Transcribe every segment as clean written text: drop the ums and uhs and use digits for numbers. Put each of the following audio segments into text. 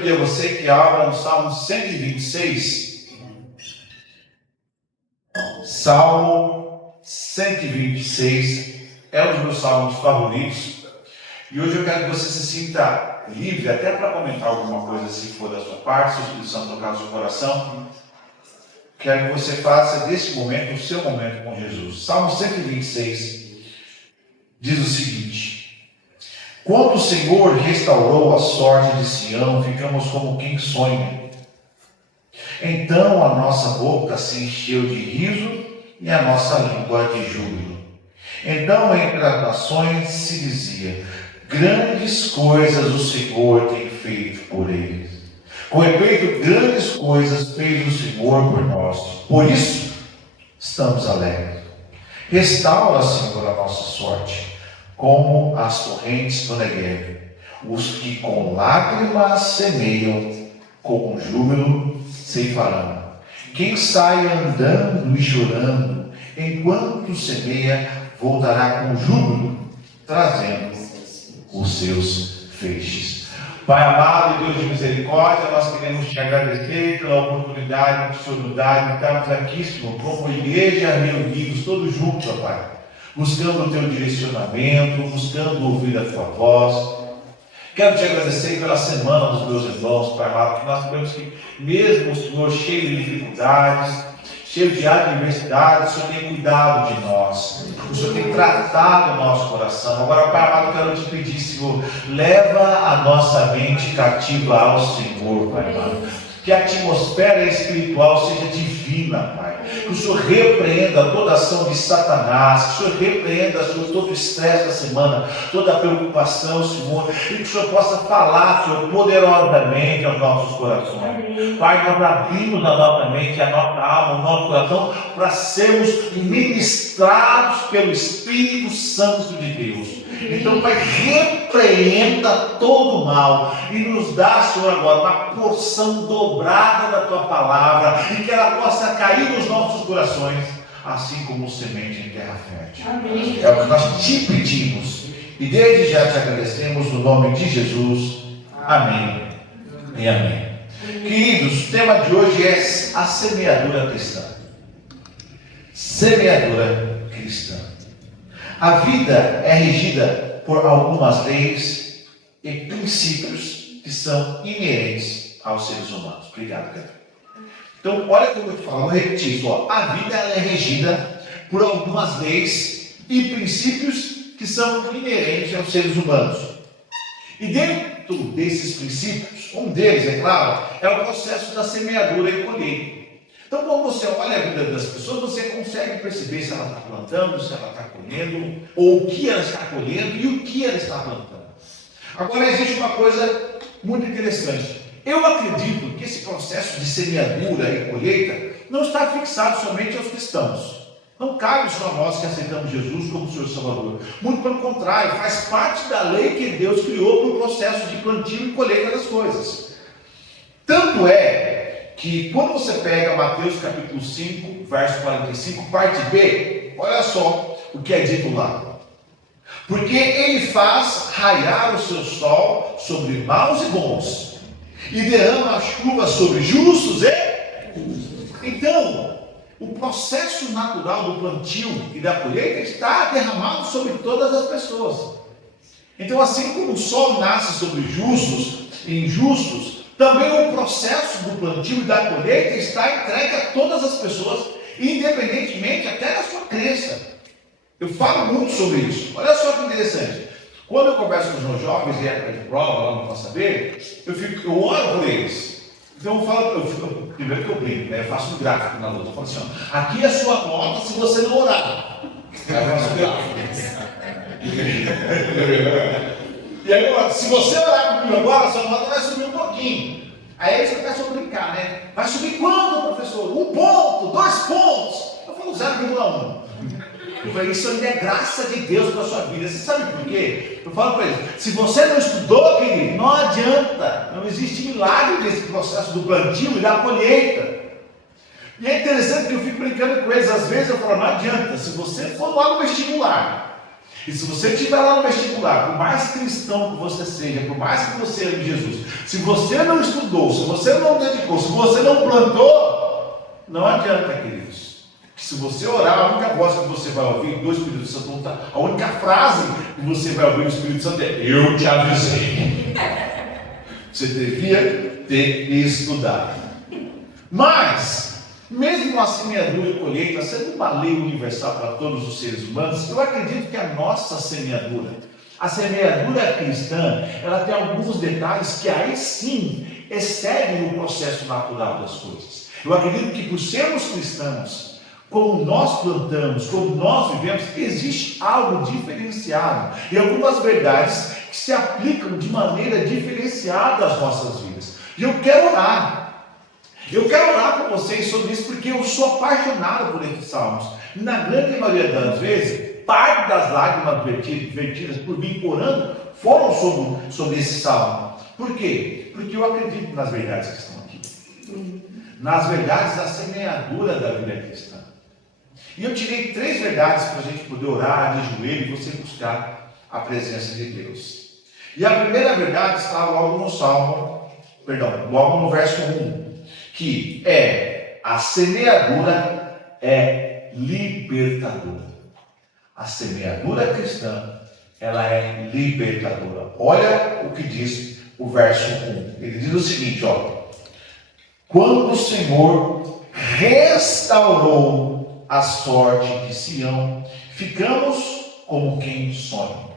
pedir a você que abra no Salmo 126. Salmo 126 é um dos meus salmos favoritos. E hoje eu quero que você se sinta livre, até para comentar alguma coisa, se for da sua parte, se o Espírito Santo tocar no seu coração. Quero que você faça desse momento o seu momento com Jesus. Salmo 126 diz o seguinte: quando o Senhor restaurou a sorte de Sião, ficamos como quem sonha. Então a nossa boca se encheu de riso e a nossa língua de júbilo. Então entre as nações se dizia: grandes coisas o Senhor tem feito por eles. Com efeito, grandes coisas fez o Senhor por nós. Por isso, estamos alegres. Restaura, Senhor, a nossa sorte, como as torrentes do Negueb. Os que com lágrimas semeiam, com júbilo ceifarão. Quem sai andando e chorando, enquanto semeia, voltará com júbilo, trazendo os seus feixes. Pai amado, Deus de misericórdia, nós queremos te agradecer pela oportunidade que o Senhor nos dá de estarmos aqui, Senhor, como igreja, reunidos, todos juntos, ó Pai, buscando o teu direcionamento, buscando ouvir a tua voz. Quero te agradecer pela semana dos meus irmãos, Pai amado, que nós sabemos que mesmo o Senhor cheio de dificuldades, cheio de adversidades, o Senhor tem cuidado de nós, o Senhor tem tratado o nosso coração. Agora, Pai amado, quero te pedir, Senhor, leva a nossa mente cativa ao Senhor, Pai amado. Que a atmosfera espiritual seja divina, Pai. Que o Senhor repreenda toda ação de Satanás, que o Senhor repreenda, Senhor, todo o estresse da semana, toda a preocupação, Senhor, e que o Senhor possa falar, Senhor, poderosamente aos nossos corações. Pai, nós abrimos a nossa mente, a nossa alma, o nosso coração, para sermos ministrados pelo Espírito Santo de Deus. Então, Pai, repreenda todo o mal e nos dá, Senhor, agora uma porção dobrada da Tua palavra e que ela possa cair nos nossos corações, assim como semente em terra fértil. Amém. É o que nós te pedimos e desde já te agradecemos no nome de Jesus. Amém e amém. Queridos, o tema de hoje é a semeadura cristã. Semeadura cristã. A vida é regida por algumas leis e princípios que são inerentes aos seres humanos. Obrigado, Pedro. Então, olha como eu te falo, vou repetir isso. Ó. A vida ela é regida por algumas leis e princípios que são inerentes aos seres humanos. E dentro desses princípios, um deles, é claro, é o processo da semeadura e colheita. Então, quando você olha a vida das pessoas, você consegue perceber se ela está plantando, se ela está colhendo, ou o que ela está colhendo e o que ela está plantando. Agora, existe uma coisa muito interessante. Eu acredito que esse processo de semeadura e colheita não está fixado somente aos cristãos. Não cabe só a nós que aceitamos Jesus como Senhor Salvador. Muito pelo contrário, faz parte da lei que Deus criou para o processo de plantio e colheita das coisas. Tanto é que quando você pega Mateus capítulo 5, verso 45, parte B, olha só o que é dito lá. Porque ele faz raiar o seu sol sobre maus e bons, e derrama a chuva sobre justos e... Então, o processo natural do plantio e da colheita está derramado sobre todas as pessoas. Então, assim como o sol nasce sobre justos e injustos, também o processo do plantio e da colheita está entregue a todas as pessoas, independentemente até da sua crença. Eu falo muito sobre isso. Olha só que interessante. Quando eu converso com os meus jovens em época de prova, lá no Posso Saber, eu oro por eles. Então eu falo, primeiro que eu brinco, né? Eu faço um gráfico na luta. Eu falo assim, ó, aqui é a sua nota se você não orar. Eu faço um gráfico. E aí, se você orar comigo agora, sua nota vai subir um pouquinho. Aí eles começam a brincar, né? Vai subir quanto, professor? 1 ponto, 2 pontos. Eu falo 0,1. Eu falei, isso ainda é graça de Deus para a sua vida. Você sabe por quê? Eu falo para eles, se você não estudou, querido, não adianta. Não existe milagre nesse processo do plantio e da colheita. E é interessante que eu fico brincando com eles. Às vezes eu falo, não adianta. Se você for lá no vestibular E se você estiver lá no vestibular, por mais cristão que você seja, por mais que você ame Jesus, se você não estudou, se você não dedicou, se você não plantou, não adianta, queridos. Que se você orar, a única voz que você vai ouvir do Espírito Santo, a única frase que você vai ouvir do Espírito Santo é: eu te avisei. Você devia ter estudado. Mas, mesmo a semeadura e colheita sendo uma lei universal para todos os seres humanos, eu acredito que a nossa semeadura, a semeadura cristã, ela tem alguns detalhes que aí sim excedem o processo natural das coisas. Eu acredito que por sermos cristãos, como nós plantamos, como nós vivemos, existe algo diferenciado e algumas verdades que se aplicam de maneira diferenciada às nossas vidas. E eu quero orar. Eu quero orar com vocês sobre isso porque eu sou apaixonado por esses salmos. Na grande maioria das vezes, parte das lágrimas vertidas por mim orando foram sobre esse salmo. Por quê? Porque eu acredito nas verdades que estão aqui. Nas verdades da semeadura da vida cristã. E eu tirei 3 verdades para a gente poder orar de joelho e você buscar a presença de Deus. E a primeira verdade está logo no verso 1, que é: a semeadura é libertadora. A semeadura cristã, ela é libertadora. Olha o que diz o verso 1. Ele diz o seguinte, quando o Senhor restaurou a sorte de Sião, ficamos como quem sonha.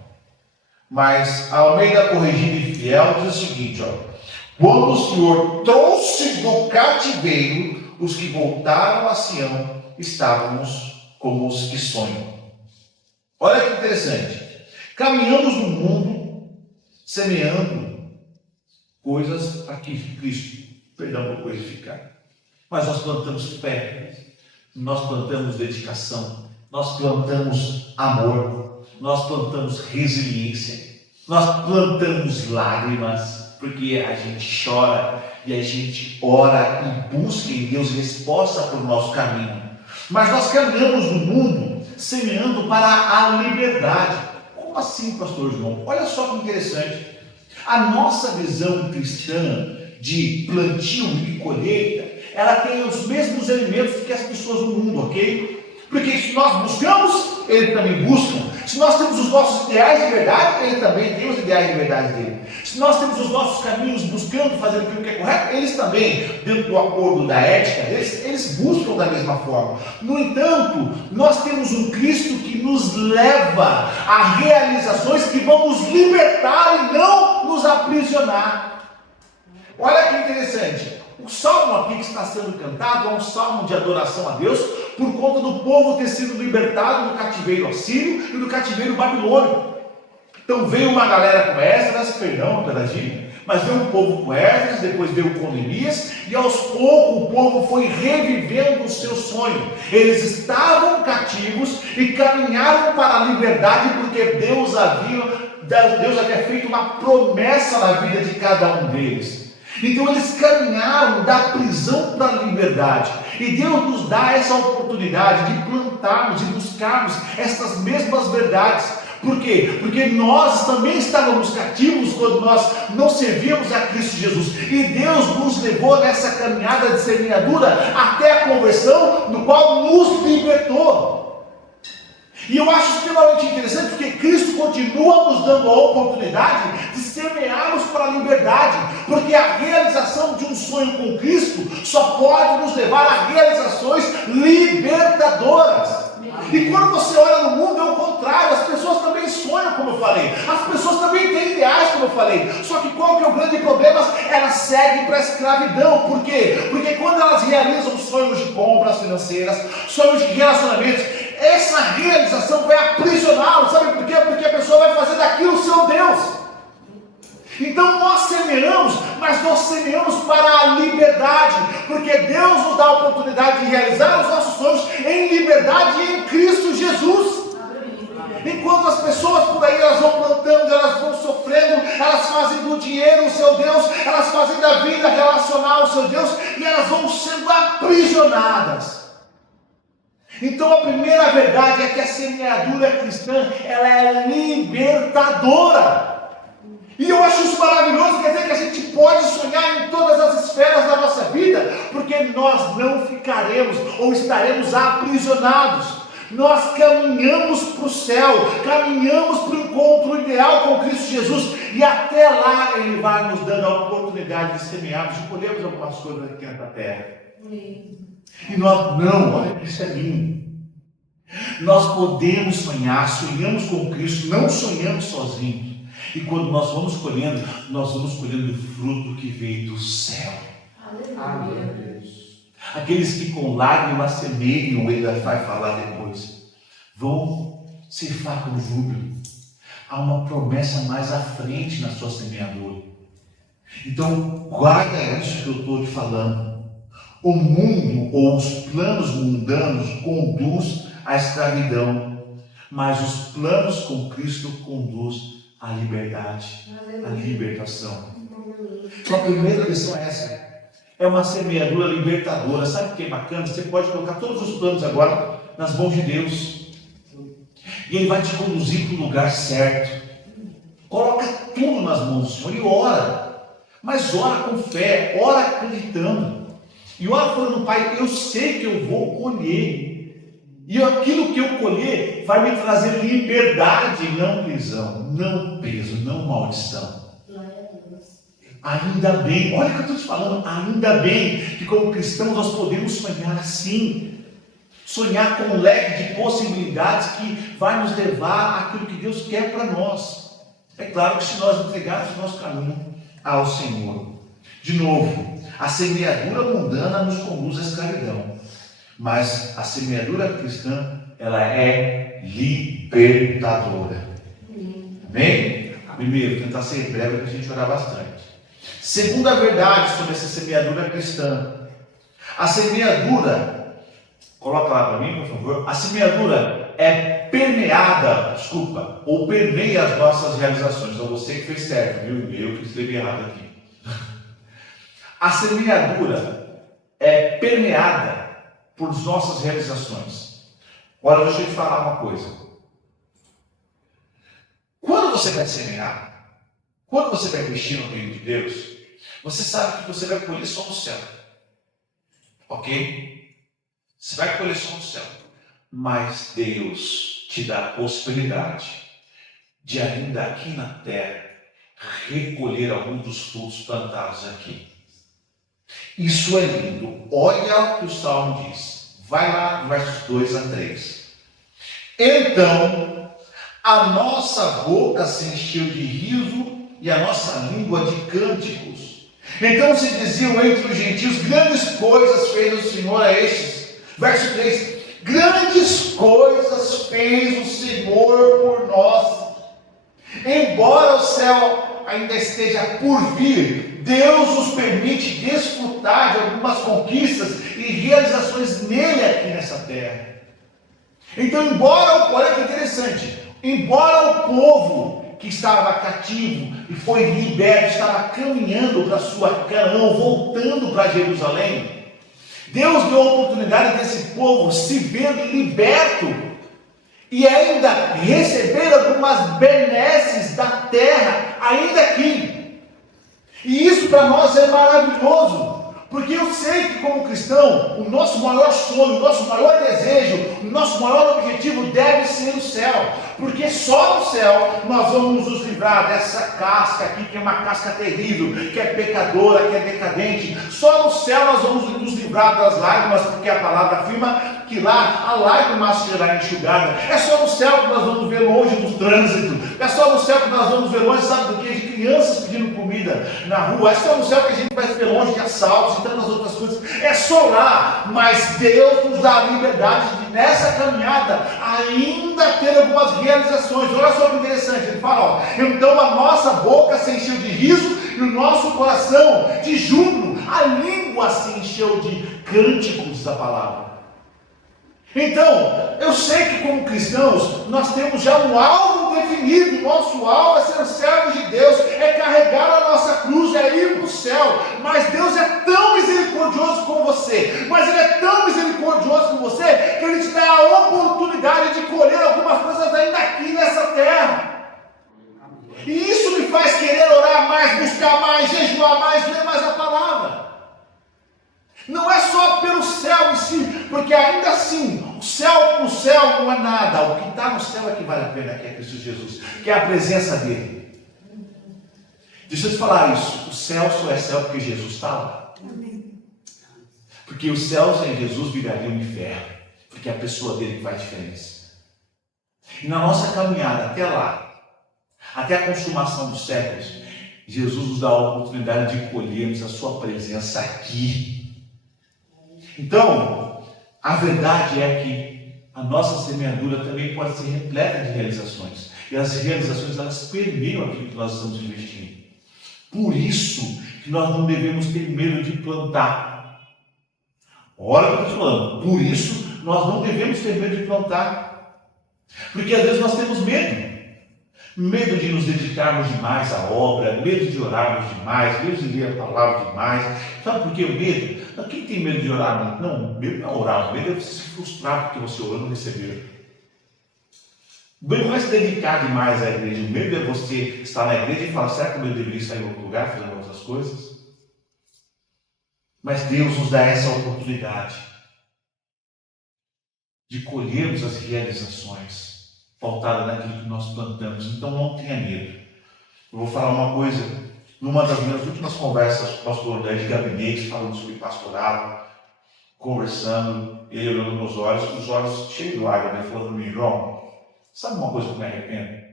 Mas a Almeida Corrigida e Fiel diz o seguinte, quando o Senhor trouxe do cativeiro os que voltaram a Sião, estávamos como os que sonham. Olha que interessante. Caminhamos no mundo semeando coisas para que Cristo, por coisificar. Mas nós plantamos fé, nós plantamos dedicação, nós plantamos amor, nós plantamos resiliência, nós plantamos lágrimas, porque a gente chora e a gente ora e busca em Deus resposta para o nosso caminho. Mas nós caminhamos no mundo semeando para a liberdade. Como assim, pastor João? Olha só que interessante. A nossa visão cristã de plantio e colheita, ela tem os mesmos elementos que as pessoas do mundo, ok? Porque se nós buscamos, eles também buscam. Se nós temos os nossos ideais de verdade, ele também tem os ideais de verdade dele. Se nós temos os nossos caminhos buscando fazer aquilo que é correto, eles também, dentro do acordo da ética deles, eles buscam da mesma forma. No entanto, nós temos um Cristo que nos leva a realizações que vão nos libertar e não nos aprisionar. Olha que interessante. O salmo aqui que está sendo cantado é um salmo de adoração a Deus por conta do povo ter sido libertado do cativeiro assírio e do cativeiro babilônico. Então veio uma galera com Esdras, mas veio um povo com Esdras, depois veio com Neemias, e aos poucos o povo foi revivendo o seu sonho. Eles estavam cativos e caminharam para a liberdade porque Deus havia feito uma promessa na vida de cada um deles. Então eles caminharam da prisão para a liberdade. E Deus nos dá essa oportunidade de plantarmos e buscarmos essas mesmas verdades. Por quê? Porque nós também estávamos cativos quando nós não servíamos a Cristo Jesus. E Deus nos levou nessa caminhada de semeadura até a conversão, no qual nos libertou. E eu acho extremamente interessante porque Cristo continua nos dando a oportunidade de semearmos para a liberdade, porque a realização de um sonho com Cristo só pode nos levar a realizações libertadoras. E quando você olha no mundo é o contrário, as pessoas também sonham, como eu falei, as pessoas também têm ideais, como eu falei, só que qual que é o grande problema? Elas seguem para a escravidão. Por quê? Porque quando elas realizam sonhos de compras financeiras, sonhos de relacionamentos, essa realização vai aprisioná-lo. Sabe por quê? Porque a pessoa vai fazer daquilo o seu Deus. Então nós semeamos, mas nós semeamos para a liberdade, porque Deus nos dá a oportunidade de realizar os nossos sonhos em liberdade e em Cristo Jesus. Enquanto as pessoas por aí, elas vão plantando, elas vão sofrendo, elas fazem do dinheiro o seu Deus, elas fazem da vida relacional o seu Deus, e elas vão sendo aprisionadas. Então a primeira verdade é que a semeadura cristã, ela é libertadora. E eu acho isso maravilhoso, quer dizer que a gente pode sonhar em todas as esferas da nossa vida, porque nós não ficaremos ou estaremos aprisionados. Nós caminhamos para o céu, caminhamos para o encontro ideal com Cristo Jesus, e até lá Ele vai nos dando a oportunidade de semearmos, de colhermos algumas coisas aqui na terra. E nós não, olha, isso é lindo. Nós podemos sonhar, sonhamos com Cristo, não sonhamos sozinhos. E quando nós vamos colhendo o fruto que veio do céu. Aleluia. Aqueles que com lágrimas semeiam, ele vai falar depois, vão ceifar com júbilo. Há uma promessa mais à frente na sua semeadura. Então, guarda isso que eu estou te falando. O mundo ou os planos mundanos conduz à escravidão, mas os planos com Cristo conduz à liberdade, à libertação. Então, a primeira lição é essa. É uma semeadura libertadora. Sabe o que é bacana? Você pode colocar todos os planos agora nas mãos de Deus. E Ele vai te conduzir para o lugar certo. Coloca tudo nas mãos do Senhor e ora. Mas ora com fé, ora acreditando. E ora falando, Pai, eu sei que eu vou colher. E aquilo que eu colher vai me trazer liberdade, não prisão, não peso, não maldição. Ainda bem, olha o que eu estou te falando, ainda bem que como cristãos nós podemos sonhar assim. Sonhar com um leque de possibilidades que vai nos levar àquilo que Deus quer para nós. É claro que se nós entregarmos o nosso caminho ao Senhor. De novo, a semeadura mundana nos conduz à escravidão. Mas a semeadura cristã, ela é libertadora. Amém? Primeiro, tentar ser breve para a gente orar bastante. Segunda verdade sobre essa semeadura cristã. A semeadura, coloca lá para mim, por favor. A semeadura é permeada, ou permeia as nossas realizações. Então você que fez certo, viu? Eu que escrevi errado aqui. A semeadura é permeada por nossas realizações. Olha, deixa eu te falar uma coisa. Quando você vai semear, quando você vai investir no reino de Deus, você sabe que você vai colher só no céu. Ok? Você vai colher só no céu. Mas Deus te dá a possibilidade de ainda aqui na terra recolher algum dos frutos plantados aqui. Isso é lindo. Olha o que o Salmo diz. Vai lá, versos 2 a 3. Então, a nossa boca se encheu de riso e a nossa língua de cânticos. Então se diziam entre os gentios, grandes coisas fez o Senhor a estes. Verso 3. Grandes coisas fez o Senhor por nós. Embora o céu ainda esteja por vir, Deus nos permite desfrutar de algumas conquistas e realizações nele aqui nessa terra. Então, olha que interessante, embora o povo que estava cativo e foi liberto, estava caminhando para sua Canaã, voltando para Jerusalém, Deus deu a oportunidade desse povo se ver liberto e ainda receber algumas benesses da terra, ainda aqui. E isso para nós é maravilhoso, porque eu sei que como cristão, o nosso maior sonho, o nosso maior desejo, o nosso maior objetivo deve ser o céu, porque só no céu nós vamos nos livrar dessa casca aqui, que é uma casca terrível, que é pecadora, que é decadente. Só no céu nós vamos nos livrar das lágrimas, porque a palavra afirma que lá a lágrima será enxugada. É só no céu que nós vamos ver longe do trânsito. É só no céu que nós vamos ver longe, sabe do que? De crianças pedindo comida na rua. É só no céu que a gente vai ver longe de assaltos e tantas outras coisas. É só lá. Mas Deus nos dá a liberdade de nessa caminhada ainda ter algumas realizações. Olha só que interessante. Ele fala, então a nossa boca se encheu de riso e o nosso coração de júbilo. A língua se encheu de cânticos da palavra. Então, eu sei que como cristãos, nós temos já um alvo definido. Nosso alvo é ser servos de Deus, é carregar a nossa cruz, é ir para o céu. Mas Deus é tão misericordioso com você, mas Ele é tão misericordioso com você, que Ele te dá a Porque ainda assim, o céu por céu não é nada. O que está no céu é que vale a pena, que é Cristo Jesus, que é a presença dele. Deixa eu te falar isso. O céu só é céu porque Jesus está lá. Porque os céus sem Jesus virariam um inferno. Porque é a pessoa dele que faz diferença. E na nossa caminhada até lá, até a consumação dos séculos, Jesus nos dá a oportunidade de colhermos a sua presença aqui. Então, a verdade é que a nossa semeadura também pode ser repleta de realizações. E as realizações, elas permeiam aquilo que nós estamos investindo. Por isso que nós não devemos ter medo de plantar. Olha o que eu estou falando. Por isso, nós não devemos ter medo de plantar. Porque às vezes nós temos medo. Medo de nos dedicarmos demais à obra, medo de orarmos demais, medo de ler a palavra demais. Sabe por que o medo? Quem tem medo de orar? Não, medo não é orar, o medo é você se frustrar porque você orou e não recebeu. O medo não é se dedicar demais à igreja, o medo é você estar na igreja e falar, será que eu deveria estar em outro lugar fazendo outras coisas? Mas Deus nos dá essa oportunidade de colhermos as realizações pautada naquilo que nós plantamos. Então não tenha medo. Eu vou falar uma coisa. Numa das minhas últimas conversas com o pastor André de gabinete, falando sobre pastorado, conversando, ele olhando nos olhos, os olhos cheios de lágrimas, ele falou para mim, João, sabe uma coisa que eu me arrependo?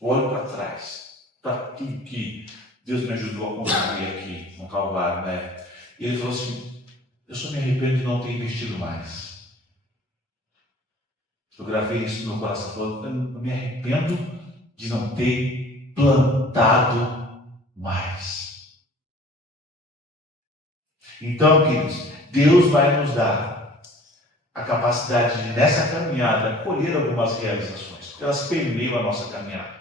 Olho para trás, para tudo que Deus me ajudou a construir aqui no Calvário, né? E ele falou assim, eu só me arrependo de não ter investido mais. Eu gravei isso no meu coração, falando, eu me arrependo de não ter plantado mais. Então, queridos, Deus vai nos dar a capacidade de, nessa caminhada, colher algumas realizações, porque elas permeiam a nossa caminhada.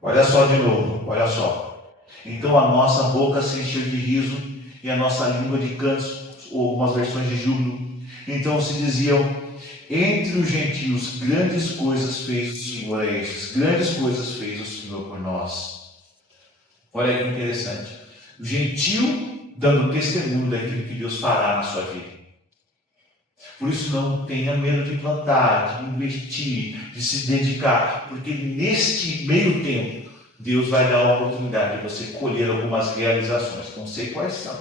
Olha só de novo, olha só. Então a nossa boca se encheu de riso e a nossa língua de cantos, ou algumas versões de júbilo. Então se diziam, entre os gentios, grandes coisas fez o Senhor a estes, grandes coisas fez o Senhor por nós. Olha que interessante. O gentio dando testemunho daquilo que Deus fará na sua vida. Por isso não tenha medo de plantar, de investir, de se dedicar, porque neste meio tempo, Deus vai dar a oportunidade de você colher algumas realizações, não sei quais são.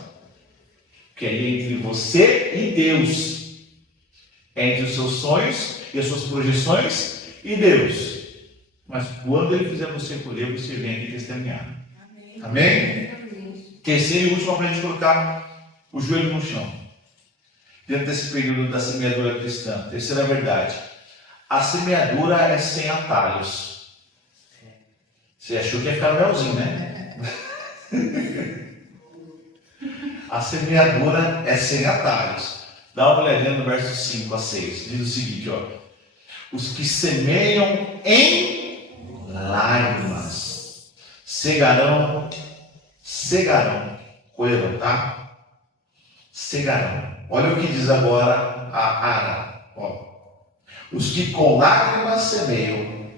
Que é entre você e Deus. Entre os seus sonhos e as suas projeções e Deus. Mas quando Ele fizer você colher, você vem aqui testemunhar. Amém? Amém? Terceiro e último, para a gente colocar o joelho no chão. Dentro desse período da semeadura cristã. Terceira verdade. A semeadura é sem atalhos. Você achou que ia ficar melzinho, né? A semeadura é sem atalhos. Dá uma olhadinha no verso 5 a 6. Diz o seguinte, ó. Os que semeiam em lágrimas cegarão, colherão, tá? Cegarão. Olha o que diz agora a Ara. Ó. Os que com lágrimas semeiam,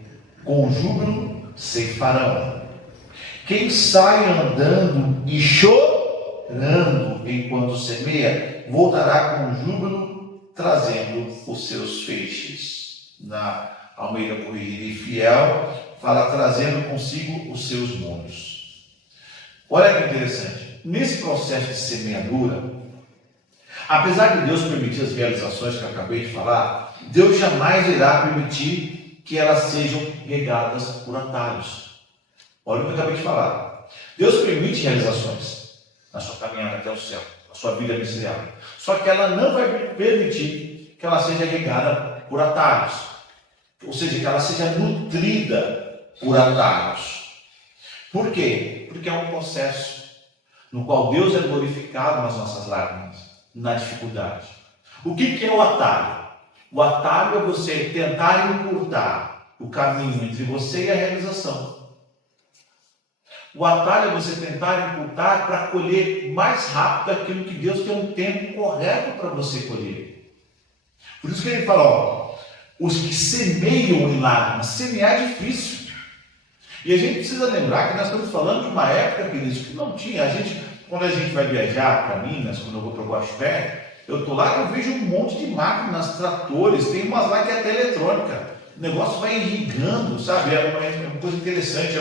com júbilo ceifarão. Quem sai andando e chorando enquanto semeia, voltará com júbilo, trazendo os seus feixes. Na Almeida Corrigida e Fiel, fala trazendo consigo os seus moinhos. Olha que interessante. Nesse processo de semeadura, apesar de Deus permitir as realizações que eu acabei de falar, Deus jamais irá permitir que elas sejam regadas por atalhos. Olha o que eu acabei de falar. Deus permite realizações na sua caminhada até o céu, na sua vida ministerial. Só que ela não vai permitir que ela seja regada por atalhos. Ou seja, que ela seja nutrida por atalhos. Por quê? Porque é um processo no qual Deus é glorificado nas nossas lágrimas, na dificuldade. O que é o atalho? O atalho é você tentar encurtar o caminho entre você e a realização. O atalho é você tentar encurtar para colher mais rápido aquilo que Deus tem um tempo correto para você colher. Por isso que ele fala, ó, os que semeiam em lágrimas, semear é difícil. E a gente precisa lembrar que nós estamos falando de uma época, queridos, que não tinha. Quando a gente vai viajar para Minas, quando eu vou para o Guaxupé, Eu estou lá, eu vejo um monte de máquinas, tratores, tem umas lá que é até eletrônica. O negócio vai irrigando, sabe? É uma coisa interessante.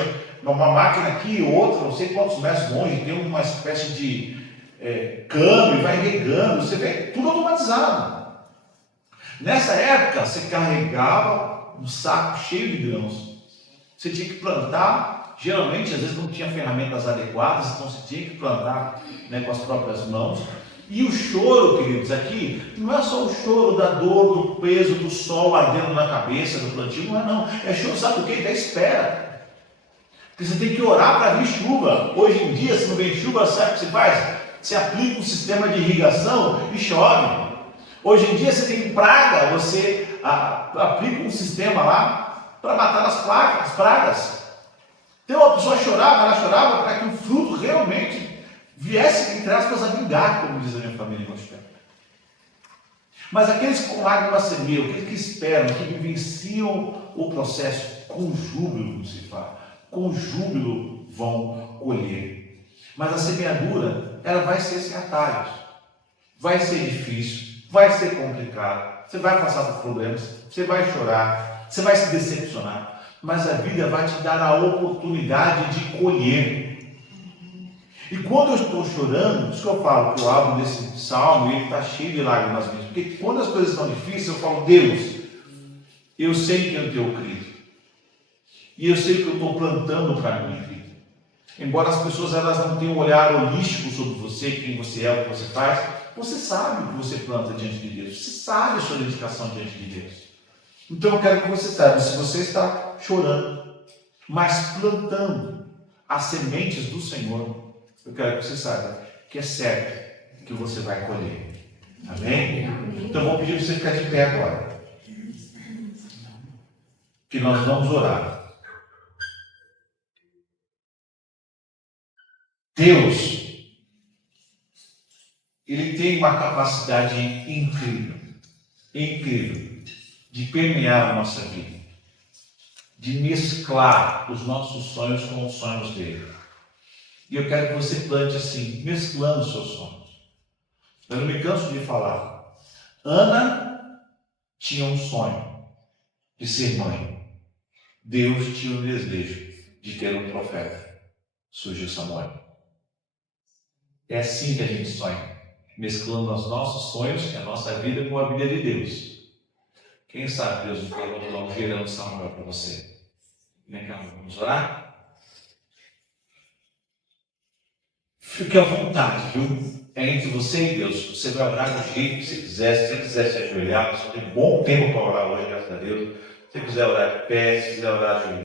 Uma máquina aqui, outra, não sei quantos metros longe, tem uma espécie de câmbio, vai irrigando. Você vê tudo automatizado. Nessa época, você carregava um saco cheio de grãos. Você tinha que plantar, geralmente, às vezes não tinha ferramentas adequadas, então você tinha que plantar, né, com as próprias mãos. E o choro, queridos, aqui, não é só o choro da dor, do peso, do sol ardendo na cabeça, do plantio, não é não. É choro, sabe por quê? Da espera. Porque você tem que orar para vir chuva. Hoje em dia, se não vem chuva, sabe o que você faz? Você aplica um sistema de irrigação e chove. Hoje em dia, você tem praga, você aplica um sistema lá para matar as pragas. Então a pessoa chorava, ela chorava para que o fruto realmente viesse, entre aspas, a vingar, como diz a minha família em Gospel. Mas aqueles que com lágrimas semeiam, aqueles que esperam, que vivenciam o processo com júbilo, como se fala, com júbilo vão colher. Mas a semeadura, ela vai ser sem atalhos, vai ser difícil, vai ser complicado, você vai passar por problemas, você vai chorar, você vai se decepcionar, mas a vida vai te dar a oportunidade de colher. E quando eu estou chorando, por isso que eu falo que eu abro nesse salmo e ele está cheio de lágrimas mesmo, porque quando as coisas estão difíceis, eu falo, Deus, eu sei que eu tenho crido, e eu sei que eu estou plantando para a minha vida. Embora as pessoas elas não tenham um olhar holístico sobre você, quem você é, o que você faz, você sabe o que você planta diante de Deus, você sabe a sua dedicação diante de Deus. Então eu quero que você saiba, se você está chorando, mas plantando as sementes do Senhor, eu quero que você saiba que é certo que você vai colher. Amém? Então eu vou pedir para você ficar de pé agora. Que nós vamos orar. Deus, Ele tem uma capacidade incrível, de permear a nossa vida, de mesclar os nossos sonhos com os sonhos dele. E eu quero que você plante assim, mesclando os seus sonhos. Eu não me canso de falar. Ana tinha um sonho de ser mãe. Deus tinha um desejo de ter um profeta. Surgiu Samuel. É assim que a gente sonha, mesclando os nossos sonhos, que é a nossa vida, com a vida de Deus. Quem sabe Deus não falou um gerando Samuel para você. Vem cá, vamos orar? Fique à vontade, viu? É entre você e Deus. Você vai orar do jeito que você quiser. Se você quiser se ajoelhar, você tem bom tempo para orar hoje, graças a Deus. Se você quiser orar de pé, se quiser orar de